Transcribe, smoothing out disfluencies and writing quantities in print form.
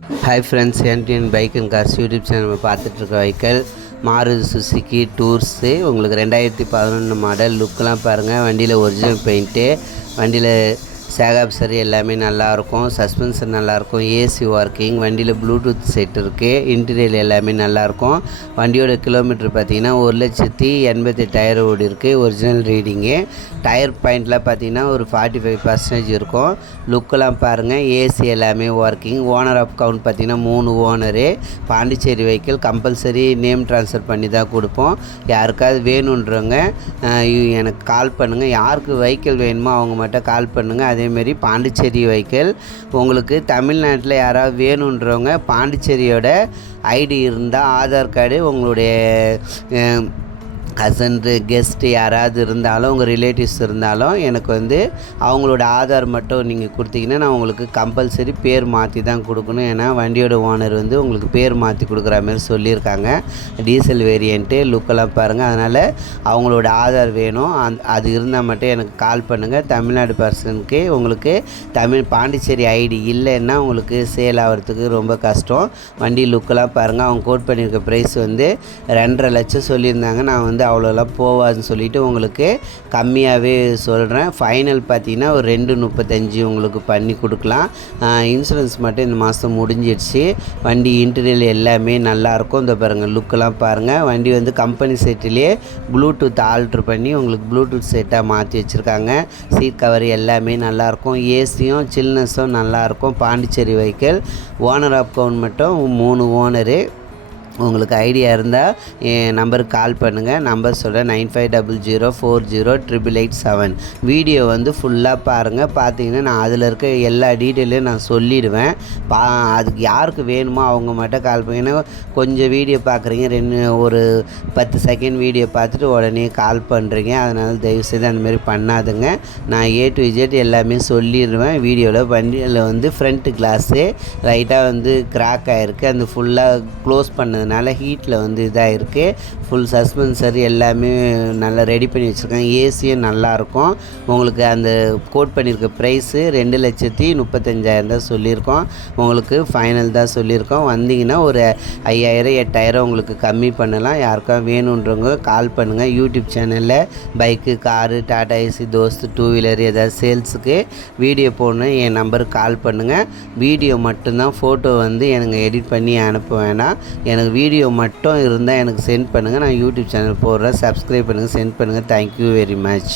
Hi friends, NDN bike and cars YouTube channel பார்த்துட்ருக்க vehicle Maruti Suzuki tours. உங்களுக்கு 2011 model. லுக்கெலாம் பாருங்கள். வண்டியில் ஒரிஜினல் பெயிண்ட்டு, வண்டியில் சேகாப் சரி எல்லாமே நல்லாயிருக்கும். சஸ்பென்சர் நல்லாயிருக்கும். AC working. வண்டியில் ப்ளூடூத் செட் இருக்குது. இன்டீரியர் எல்லாமே நல்லாயிருக்கும். வண்டியோட கிலோமீட்டர் பார்த்திங்கன்னா 1,80,000 ஓடி இருக்குது. Original reading. டயர் பாயிண்ட்லாம் பார்த்திங்கன்னா ஒரு 45% இருக்கும். லுக்கெல்லாம் பாருங்கள். ஏசி எல்லாமே ஒர்க்கிங். ஓனர் ஆஃப் கவுண்ட் பார்த்திங்கன்னா 3 owner. Pondicherry vehicle. Compulsory name transfer பண்ணி தான் கொடுப்போம். யாருக்காவது வேணுன்றவங்க எனக்கு கால் பண்ணுங்கள். யாருக்கு வெஹிக்கிள் வேணுமோ அவங்க மட்டும் கால் பண்ணுங்கள். அதேமாரி பாண்டிச்சேரி வெஹிக்கிள். உங்களுக்கு தமிழ்நாட்டில் யாராவது வேணுன்றவங்க பாண்டிச்சேரியோட ஐடி இருந்தால், ஆதார் கார்டு, உங்களுடைய கசன்ரு கெஸ்ட்டு யாராவது இருந்தாலும், உங்கள் ரிலேட்டிவ்ஸ் இருந்தாலும் எனக்கு அவங்களோட ஆதார் மட்டும் நீங்கள் கொடுத்தீங்கன்னா நான் உங்களுக்கு கம்பல்சரி பேர் மாற்றி தான் கொடுக்கணும். ஏன்னா வண்டியோட ஓனர் உங்களுக்கு பேர் மாற்றி கொடுக்குற மாதிரி சொல்லியிருக்காங்க. Diesel variant. லுக்கெல்லாம் பாருங்கள். அதனால் அவங்களோட ஆதார் வேணும். அது இருந்தால் மட்டும் எனக்கு கால் பண்ணுங்கள். தமிழ்நாடு பர்சனுக்கு உங்களுக்கு பாண்டிச்சேரி ஐடி இல்லைன்னா உங்களுக்கு சேல் ஆகிறதுக்கு ரொம்ப கஷ்டம். வண்டி லுக்கெல்லாம் பாருங்கள். அவங்க கோட் பண்ணியிருக்க ப்ரைஸ் 2.5 லட்சம் சொல்லியிருந்தாங்க. நான் அவ்வளோலாம் போவாதுன்னு சொல்லிவிட்டு உங்களுக்கு கம்மியாகவே சொல்கிறேன். ஃபைனல் பார்த்தீங்கன்னா ஒரு 2.35 உங்களுக்கு பண்ணி கொடுக்கலாம். இன்சூரன்ஸ் மட்டும் இந்த மாதம் முடிஞ்சிடுச்சு. வண்டி இன்டீரியர் எல்லாமே நல்லாயிருக்கும். இந்த பாருங்கள். லுக்கெல்லாம் பாருங்கள். வண்டி கம்பெனி செட்டிலே ப்ளூடூத் ஆல்ட்ரு பண்ணி உங்களுக்கு ப்ளூடூத் செட்டாக மாற்றி வச்சுருக்காங்க. சீட் கவர் எல்லாமே நல்லாயிருக்கும். ஏசியும் சில்னஸும் நல்லாயிருக்கும். Pondicherry vehicle. Owner of count மட்டும் 3 ஓனரு. உங்களுக்கு ஐடியா இருந்தால் என் நம்பருக்கு கால் பண்ணுங்கள். நம்பர் சொல்கிறேன் 9500408887. வீடியோ ஃபுல்லாக பாருங்கள். பார்த்தீங்கன்னா நான் அதில் இருக்க எல்லா டீட்டெயிலையும் நான் சொல்லிவிடுவேன். அதுக்கு யாருக்கு வேணுமோ அவங்க மட்டும் கால் பண்ணிங்கன்னா கொஞ்சம் வீடியோ பார்க்குறீங்க, ஒரு 10 செகண்ட் வீடியோ பார்த்துட்டு உடனே கால் பண்ணுறீங்க. அதனால் தயவுசெய்து அந்தமாரி பண்ணாதுங்க. நான் A to Z எல்லாமே சொல்லிடுவேன் வீடியோவில். வண்டியில் ஃப்ரண்ட் கிளாஸு லைட்டாக கிராக் ஆகிருக்கு. அந்த ஃபுல்லாக க்ளோஸ் பண்ணது ஹீட்டில் இதாக இருக்குது. ஃபுல் சஸ்பென்சர் எல்லாமே நல்லா ரெடி பண்ணி வச்சுருக்காங்க. ஏசியும் நல்லாயிருக்கும். உங்களுக்கு அந்த கோட் பண்ணியிருக்க ப்ரைஸு 2,35,000 தான் சொல்லியிருக்கோம். உங்களுக்கு ஃபைனல் தான் சொல்லியிருக்கோம். வந்தீங்கன்னா ஒரு 5,000 8,000 உங்களுக்கு கம்மி பண்ணலாம். யாருக்கா வேணுன்றவங்க கால் பண்ணுங்கள். யூடியூப் சேனலில் bike, car, Tata AC, Dost, 2 wheeler ஏதாவது சேல்ஸுக்கு வீடியோ போடணும் என் நம்பருக்கு கால் பண்ணுங்கள். வீடியோ மட்டும்தான். ஃபோட்டோ எனக்கு எடிட் பண்ணி அனுப்ப வேணாம். எனக்கு வீடியோ மட்டும் இருந்தால் எனக்கு சென்ட் பண்ணுங்கள். நான் யூடியூப் சேனல் போடுறேன். சப்ஸ்கிரைப் பண்ணுங்கள், சென்ட் பண்ணுங்கள். Thank you very much.